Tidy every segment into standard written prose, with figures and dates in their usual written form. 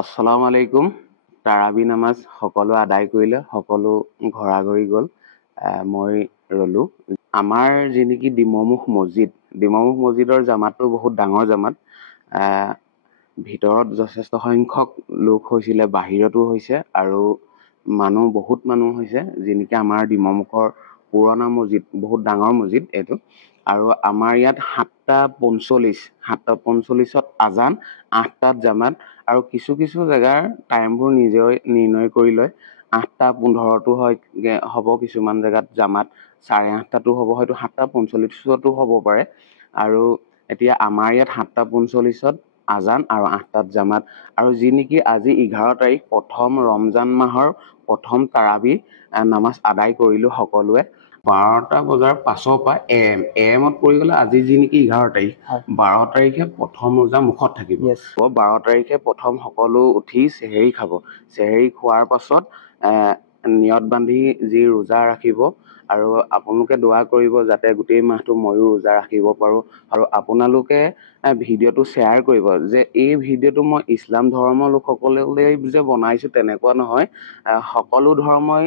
আসসালামু আলাইকুম। তাৰাবি নামাজ সকলো আদায় কৰিলে, সকলো ঘৰা ঘৰি গ'ল। মই ৰ'লো। আমাৰ যি নেকি ডিমমুখ মছজিদৰ জামাতটো বহুত ডাঙৰ জামাত। আহ, ভিতৰত যথেষ্ট সংখ্যক লোক হৈছিলে, বাহিৰতো হৈছে আৰু বহুত মানুহ হৈছে, যি নেকি আমাৰ ডিমমুখৰ পুৰণা মছজিদ, বহুত ডাঙৰ মছজিদ এইটো। আৰু আমাৰ ইয়াত 7:45ত আজান, 8টাত জামাত আৰু কিছু কিছু জেগাৰ টাইমবোৰ নিজে নিৰ্ণয় কৰি লয়। 8:15তো হ'ব, কিছুমান জেগাত জামাত 8:30তো হ'ব, হয়তো 7:45তো হ'ব পাৰে। আৰু এতিয়া আমাৰ ইয়াত 7:45ত আজান আৰু 8টাত জামাত। আৰু যি নেকি আজি 11 তাৰিখ, প্ৰথম ৰমজান মাহৰ প্ৰথম তাৰাবি নামাজ আদায় কৰিলোঁ সকলোৱে। 12টা বজাৰ পাছৰ পৰা এএমত পৰি গ'লে আজি যি নেকি 11 তাৰিখ, 12 তাৰিখে প্ৰথম ৰোজা মুখত থাকিব। 12 তাৰিখে প্ৰথম সকলো উঠি চেহেৰি খাব। চেহেৰি খোৱাৰ পাছত নিয়ত বান্ধি যি ৰোজা ৰাখিব, আৰু আপোনালোকে দোৱা কৰিব যাতে গোটেই মাহটো ময়ো ৰোজা ৰাখিব পাৰোঁ। আৰু আপোনালোকে ভিডিঅ'টো শ্বেয়াৰ কৰিব যে এই ভিডিঅ'টো মই ইছলাম ধৰ্মৰ লোকসকললৈ যে বনাইছোঁ তেনেকুৱা নহয়। সকলো ধৰ্মই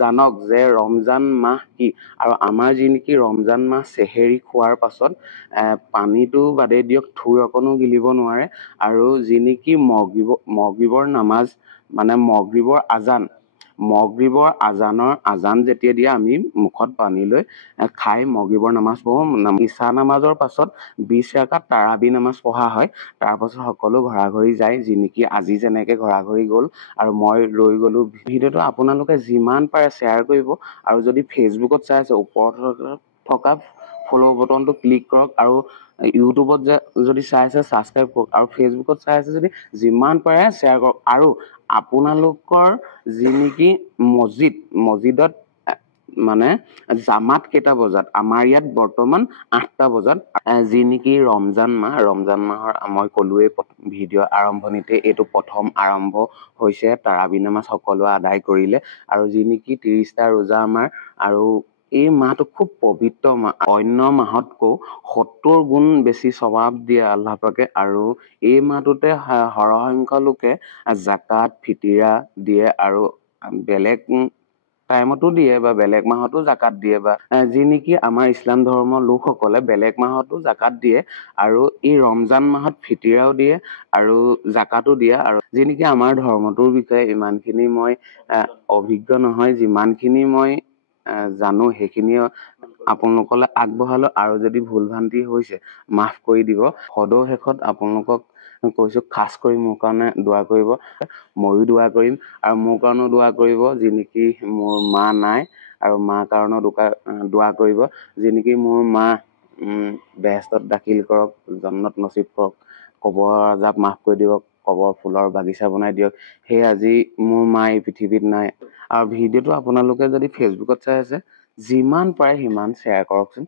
জানক যে ৰমজান মাহ কি। আৰু আমাৰ যি নেকি ৰমজান মাহ চেহেৰি খোৱাৰ পাছত পানীটো বাদেই দিয়ক, থুৰ অকণো গিলিব নোৱাৰে। আৰু যি নেকি মগৰিবৰ নামাজ, মানে মগৰিবৰ আজান যেতিয়া দিয়ে, আমি মুখত পানী লৈ খাই মগৰিবৰ নামাজ পঢ়োঁ। ইশা নামাজৰ পাছত 20 ৰাকাত তাৰাবি নামাজ পঢ়া হয়। তাৰপাছত সকলো ঘৰা ঘৰি যায়, যি নেকি আজি যেনেকৈ ঘৰা ঘৰি গ'ল আৰু মই ৰৈ গ'লোঁ। ভিডিঅ'টো আপোনালোকে যিমান পাৰে শ্বেয়াৰ কৰিব। আৰু যদি ফেচবুকত চাই আছে, ওপৰত থকা ফ'ল' বটনটো ক্লিক কৰক। আৰু ইউটিউবত যদি চাই আছে ছাবস্ক্ৰাইব কৰক। আৰু ফেচবুকত চাই আছে যদি যিমান পাৰে শ্বেয়াৰ কৰক। আৰু আপোনালোকৰ যি নেকি মছজিদত মানে জামাত কেইটা বজাত? আমাৰ ইয়াত বৰ্তমান 8টা বজাত। যি নেকি ৰমজান মাহৰ মই ক'লোৱেই ভিডিঅ' আৰম্ভণিতে, এইটো প্ৰথম আৰম্ভ হৈছে। তাৰাবি নামাজ সকলোৱে আদায় কৰিলে। আৰু যি নেকি 30টা ৰোজা আমাৰ, আৰু এই মাহটো খুব পবিত্ৰ মাহ। অন্য মাহতকৈ 70 গুণ বেছি স্বভাৱ দিয়ে আল্লাহ পাকে। আৰু এই মাহটোতে সৰহসংখ্যক লোকে জাকাত ফিতিৰা দিয়ে, আৰু বেলেগ টাইমতো দিয়ে বা বেলেগ মাহতো জাকাত দিয়ে, বা যি নেকি আমাৰ ইছলাম ধৰ্মৰ লোকসকলে বেলেগ মাহতো জাকাত দিয়ে। আৰু এই ৰমজান মাহত ফিতিৰাও দিয়ে আৰু জাকাতো দিয়ে। আৰু যি নেকি আমাৰ ধৰ্মটোৰ বিষয়ে ইমানখিনি মই অভিজ্ঞ নহয়, যিমানখিনি মই জানো সেইখিনিও আপোনালোকলৈ আগবঢ়ালোঁ। আৰু যদি ভুল ভ্ৰান্তি হৈছে মাফ কৰি দিব। সদৌ শেষত আপোনালোকক কৈছোঁ, খাছ কৰি মোৰ কাৰণে দোৱা কৰিব। ময়ো দোৱা কৰিম, আৰু মোৰ কাৰণেও দোৱা কৰিব। যি নেকি মোৰ মা নাই, আৰু মাৰ কাৰণেও দোৱা কৰিব। যি নেকি মোৰ মা বেহেস্তত দাখিল কৰক, জন্নত নচিব কৰক, কবৰৰ আজাব মাফ কৰি দিয়ক, কবৰ ফুলৰ বাগিচা বনাই দিয়ক। সেই আজি মোৰ মা এই পৃথিৱীত নাই। আৰু ভিডিঅ'টো আপোনালোকে যদি ফেচবুকত চাই আছে, যিমান পাৰে সিমান শ্বেয়াৰ কৰকচোন।